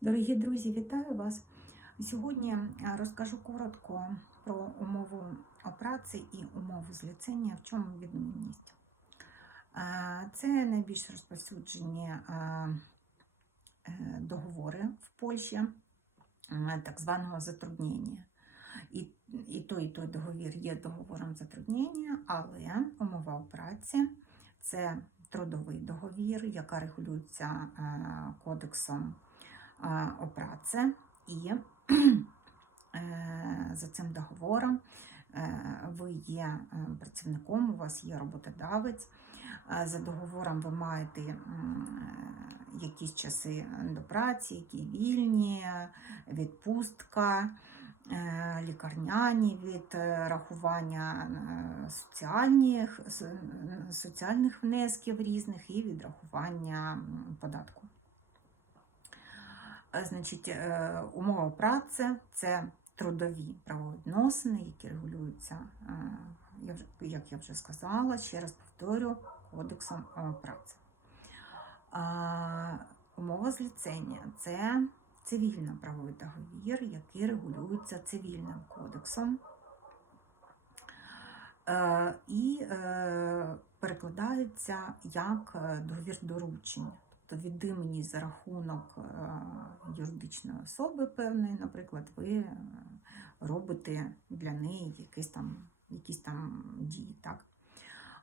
Дорогі друзі, вітаю вас! Сьогодні розкажу коротко про умову праці і умову зліцення, в чому відмінність. Це найбільш розповсюджені е, договори в Польщі, так званого затруднення. І, і той, і той договір є договором затруднення, але умова праці це трудовий договір, яка регулюється кодексом о праці. І е, за цим договором е, ви є е, працівником, у вас є роботодавець. За договором ви маєте якісь часи до праці, які вільні, відпустка, лікарняні від рахування соціальних, соціальних внесків різних і від рахування м, податку. Е, Значить, е, умова праці це трудові правовідносини, які регулюються, е, як я вже сказала, ще раз повторю, кодексом праці. Умова зліцення це цивільно-правовий договір, який регулюється цивільним кодексом. І перекладається як договір доручення. Тобто від імені за рахунок е, юридичної особи певної, наприклад, ви е, робите для неї якісь там, якісь там дії. Так?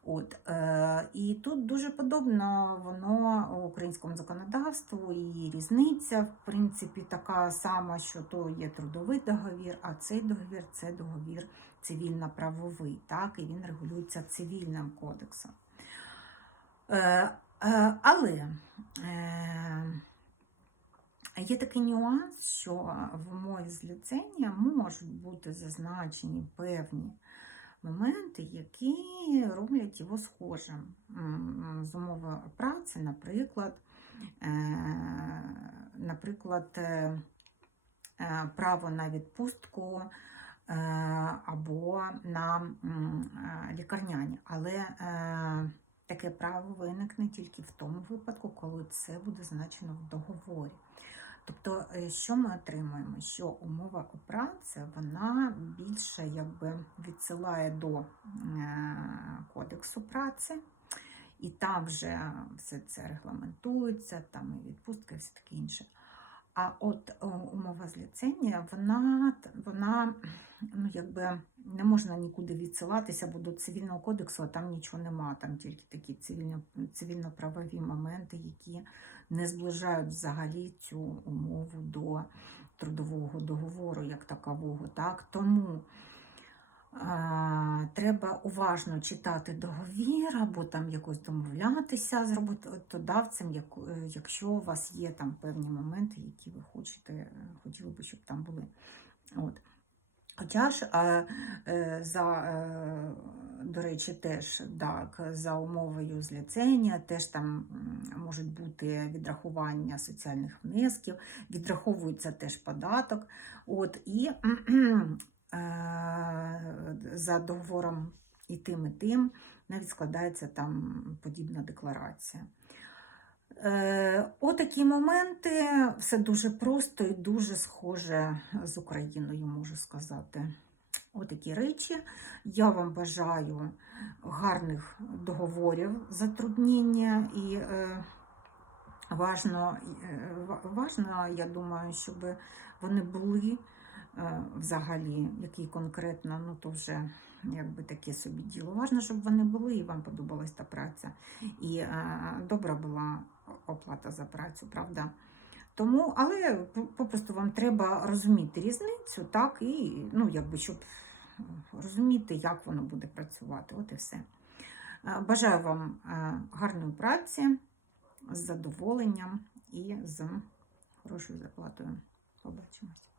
От, е, і тут дуже подобно воно українському законодавству, і різниця, в принципі, така сама, що то є трудовий договір, а цей договір це договір цивільно-правовий, так, і він регулюється цивільним кодексом. Е, але е, є такий нюанс, що в умові зліцення можуть бути зазначені певні моменти, які роблять його схожим з умови праці, наприклад, е, наприклад, е, е, право на відпустку е, або на е, лікарняні. Але е, таке право виникне тільки в тому випадку, коли це буде значено в договорі. Тобто, е, що ми отримуємо? Що умова праці вона більше якби відсилає до е, кодексу праці, і там вже все це регламентується, там і відпустка, і все таке інше. А от е, умова зліцення, вона, вона ну, якби не можна нікуди відсилатися, бо до цивільного кодексу а там нічого нема, там тільки такі цивільно, цивільно-правові моменти, які не зближають взагалі цю умову до трудового договору як такового. Так? Тому треба уважно читати договір або там якось домовлятися з роботодавцем, е, якщо у вас є там певні моменти, які ви хочете, е, хотіли би, щоб там були. От. Хоча ж, е, за, до речі, теж так, за умовою зліцення, теж там можуть бути відрахування соціальних внесків, відраховується теж податок. От, і за договором і тим, і тим навіть складається там подібна декларація. Е, Отакі моменти, все дуже просто і дуже схоже з Україною, можу сказати. Отакі речі. Я вам бажаю гарних договорів затруднення і е, важно, е, важно, я думаю, щоб вони були е, взагалі, які конкретно, ну то вже якби таке собі діло. Важно, щоб вони були і вам подобалась та праця. І е, добра була оплата за працю, правда? Тому, але попросту вам треба розуміти різницю, так, і ну, якби, щоб розуміти, як воно буде працювати. От і все. Е, Бажаю вам е, гарної праці, з задоволенням і з хорошою зарплатою. Побачимось.